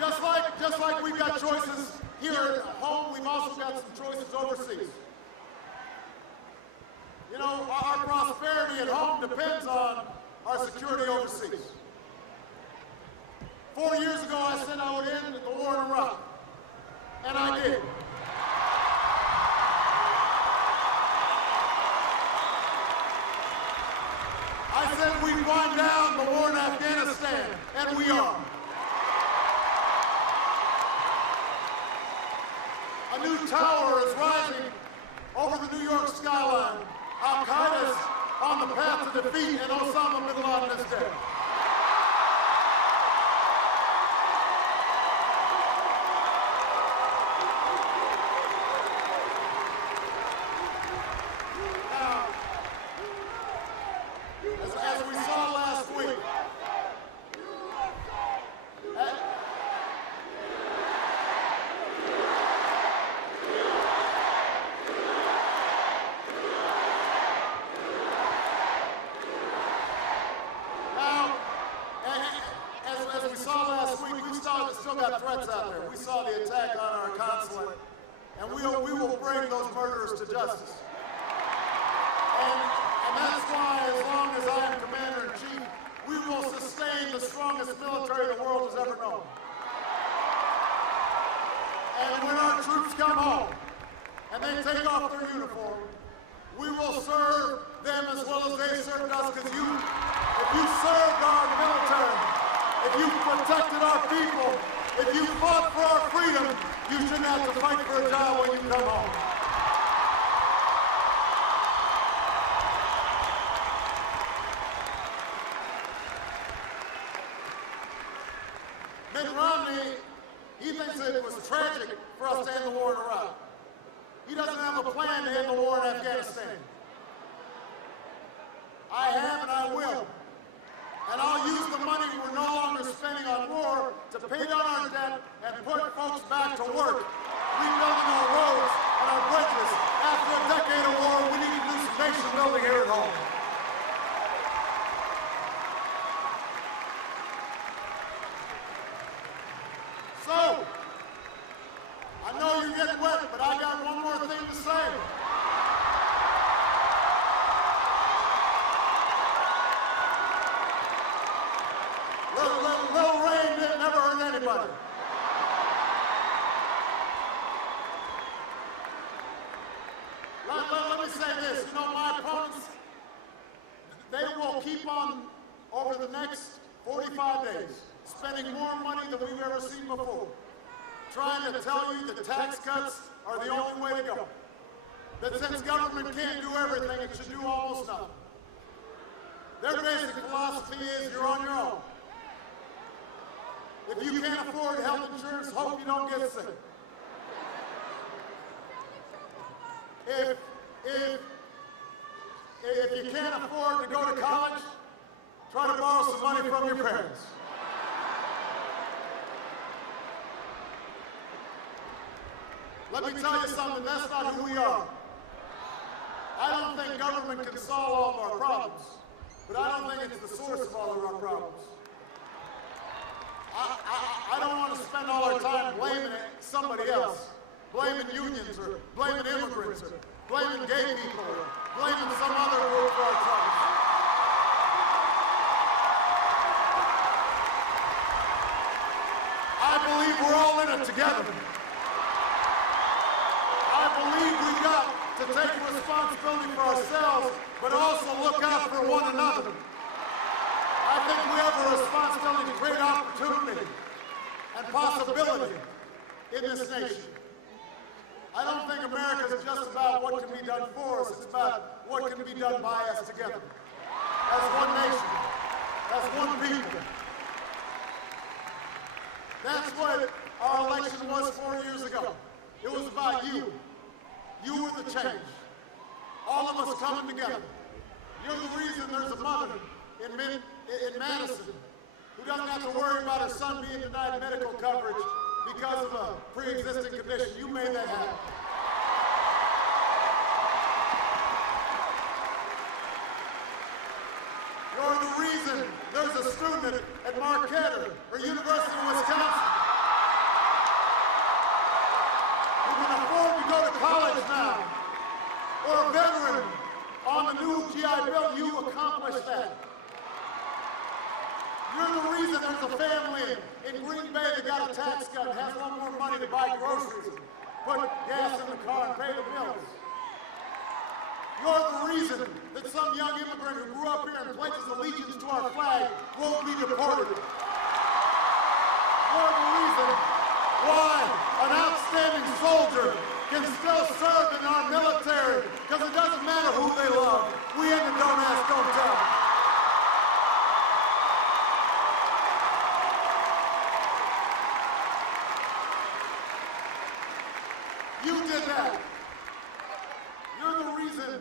Just like we've got choices here at home, we've also got some choices overseas. You know, our prosperity at home depends on our security overseas. 4 years ago, I said I would end the war in Iraq, and I did. I said we'd wind down the war in Afghanistan, and we are. A new tower is rising over the New York skyline. Al-Qaeda's on the path to defeat, and Osama bin Laden is dead. Now, as we saw last week, still got threats out there. We saw the attack on our consulate, and we will bring those murderers to justice. And that's why, as long as I am Commander-in-Chief, we will sustain the strongest military the world has ever known. And when our troops come home, and they take off their uniform, we will serve them as well as they served us, because if you served our military, if you protected our people, if you fought for our freedom, you shouldn't have to fight for a job when you come home. Mitt Romney, he thinks it was tragic for us to end the war in Iraq. He doesn't have a plan to end the war in Afghanistan. I have and I will. And I'll use the money we're no longer spending on war to pay down our debt and put folks back to work, rebuilding our roads and our bridges. After a decade of war, we need to do some nation building here at home. So, I know you're getting wet, but I got one more thing to say. Little rain never hurt anybody. Let me say this. You know, my opponents, they will keep on, over the next 45 days, spending more money than we've ever seen before, trying to tell you that tax cuts are the only way to go. That since government can't do everything, it should do almost nothing. Their basic philosophy is you're on your own. If you can't afford health insurance, hope you don't get sick. If you can't afford to go to college, try to borrow some money from your parents. Let me tell you something, that's not who we are. I don't think government can solve all of our problems, but I don't think it's the source of all of our problems. I don't want to spend all our time blaming somebody else, blaming unions or blaming immigrants or blaming gay people or blaming some other group for our troubles. I believe we're all in it together. I believe we've got to take responsibility for ourselves, but also look out for one another. I think we have a responsibility to create opportunity and possibility in this nation. I don't think America is just about what can be done for us, it's about what can be done by us together. As one nation, as one people. That's what our election was 4 years ago. It was about you. You were the change. All of us coming together. You're the reason there's a mother in Madison who doesn't have to worry about her son being denied medical coverage because of a pre-existing condition. You made that happen. You're the reason there's a student at Marquette or University of Wisconsin Bill, you accomplished that. You're the reason there's a family in Green Bay that got a tax cut and has no more money to buy groceries, put gas in the car, and pay the bills. You're the reason that some young immigrant who grew up here and pledges allegiance to our flag won't be deported. You're the reason why an outstanding soldier can still serve in our military, because it doesn't matter who they love. We in the don't ask, don't tell. You did that. You're the reason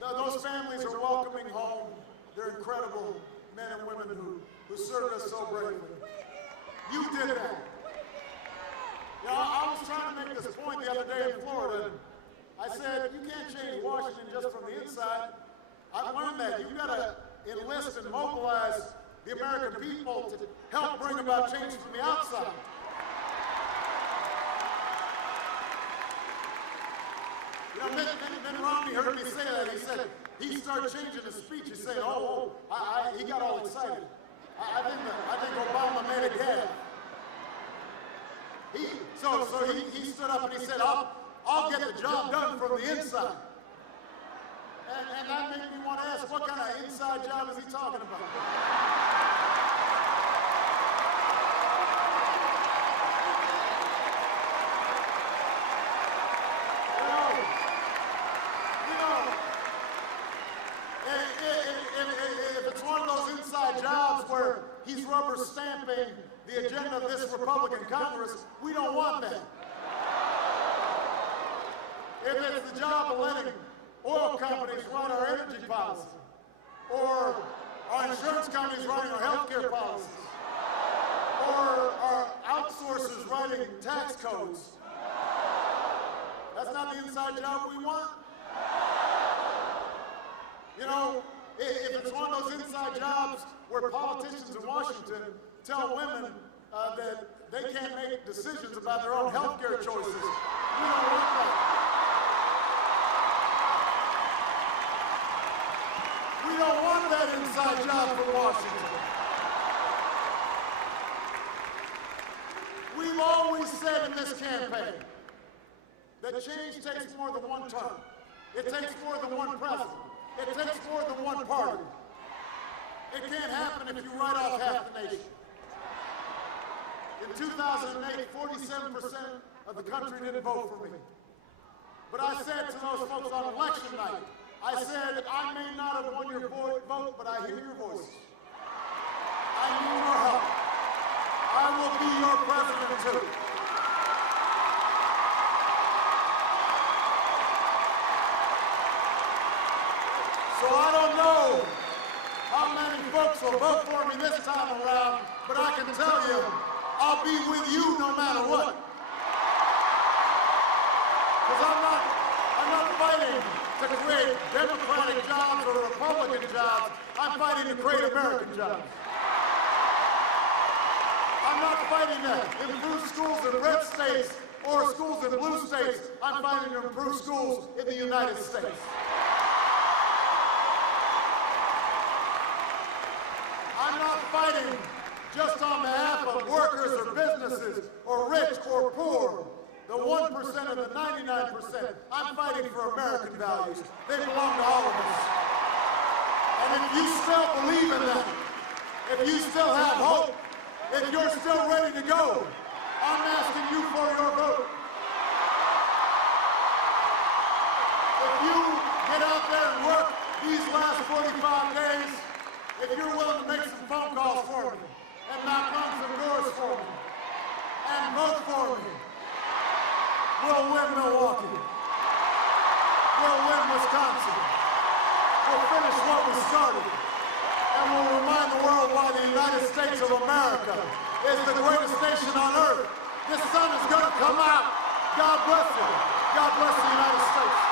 that those families are welcoming home their incredible men and women who served us so bravely. You did that. You know, I was trying to make this point the other day in Florida. I said, you can't change Washington just from the inside. I've learned that. You've got to enlist and mobilize the American people to help bring about change from the outside. You know, Mitt Romney heard me say that. He said, he started changing his speech. He said, he got all excited. I think Obama made a gaffe. So he stood up and he said, I'll get the job done from the inside. And that made me want to ask, what kind of inside job is he talking about? If it's one of those inside jobs where he's rubber stamping the agenda of this Republican Congress, we don't want that. If it's the job of letting oil companies run our energy policy, or our insurance companies running our health care policies, or our outsourcers writing tax codes, that's not the inside job we want. You know, if it's one of those inside jobs where politicians in Washington tell women that they can't make decisions about their own health care choices, we don't want that. We don't want that inside job for Washington. We've always said in this campaign that change takes more than one term. It takes more than one president. It takes more than one party. It can't happen if you write off half the nation. In 2008, 47% of the country didn't vote for me. But I said to those folks on election night, I said, I may not have won your vote, but I hear your voices. I need your help. I will be your president too. So I don't know how many folks will vote for me this time around, but I can tell you, I'll be with you no matter what. Because I'm not fighting to create Democratic jobs or Republican jobs. I'm fighting to create American jobs. I'm not fighting to improve schools in red states or schools in blue states. I'm fighting to improve schools in the United States. I'm not fighting just on behalf of workers or businesses or rich or poor, the 1% or the 99%. I'm fighting for American values. They belong to all of us. And if you still believe in that, if you still have hope, if you're still ready to go, I'm asking you for your vote. If you get out there and work these last 45 days, if you're willing to make some phone calls for me, and knock on some doors for me, and vote for me, we'll win Milwaukee. We'll win Wisconsin. We'll finish what we started. And we'll remind the world why the United States of America is the greatest nation on earth. This sun is going to come out. God bless you. God bless the United States.